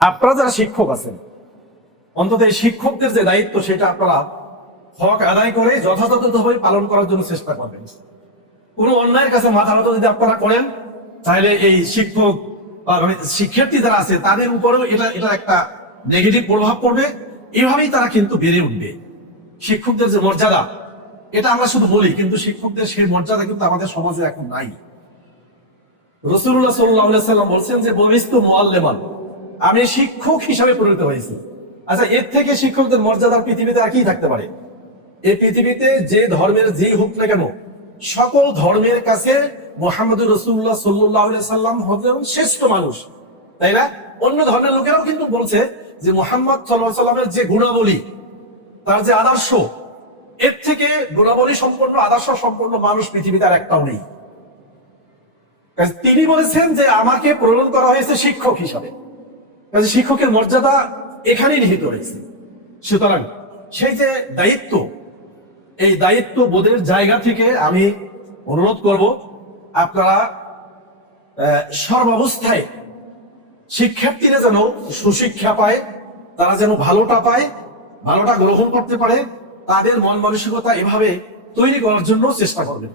আপনারা যারা শিক্ষক আছেন, অন্তত এই শিক্ষকদের যে দায়িত্ব, সেটা আপনারা হক আদায় করে যথাযথভাবে পালন করার জন্য চেষ্টা করবেন। কোনো অন্যায়ের কাছে মাথা নত যদি আপনারা করেন, তাহলে এই শিক্ষক মানে শিক্ষার্থী যারা আছে, তাদের উপরেও এটা এটা একটা নেগেটিভ প্রভাব পড়বে। এভাবেই তারা কিন্তু বেড়ে উঠবে। শিক্ষকদের যে মর্যাদা, এটা আমরা শুধু বলি, কিন্তু শিক্ষকদের সেই মর্যাদা কিন্তু আমাদের সমাজে এখন নাই। রসুল্লাহ সাল্লাহ সাল্লাম বলছেন যে বলিস্ত মোয়াল্লেমান আমি শিক্ষক হিসাবে পরিণত হয়েছি। আচ্ছা এর থেকে শিক্ষকদের মর্যাদা পৃথিবীতে আর কি থাকতে পারে? এই পৃথিবীতে যে ধর্মের যে হোক না কেন, সকল ধর্মের কাছে মোহাম্মদ রসুল্লাহ সাল্লাহ সাল্লাম হলেন শ্রেষ্ঠ মানুষ। তাই না? অন্য ধর্মের লোকেরাও কিন্তু বলছে যে মোহাম্মদ সাল্লাহ সাল্লামের যে গুণাবলী, তার যে আদর্শ, এর থেকে গুণাবলী সম্পন্ন, আদর্শ সম্পন্ন মানুষ পৃথিবীতে আর একটাও নেই। তিনি বলেছেন যে আমাকে প্রেরণ করা হয়েছে শিক্ষক হিসাবে। কাজে শিক্ষকের মর্যাদা এখানেই নিহিত রয়েছে সুতরাং সেই যে দায়িত্ব, এই দায়িত্ব বোধের জায়গা থেকে আমি অনুরোধ করব, আপনারা সর্বাবস্থায় শিক্ষার্থীরা যেন সুশিক্ষা পায়, তারা যেন ভালোটা পায়, ভালোটা গ্রহণ করতে পারে, তাদের মন মানসিকতা এভাবে তৈরি করার জন্য চেষ্টা করবেন।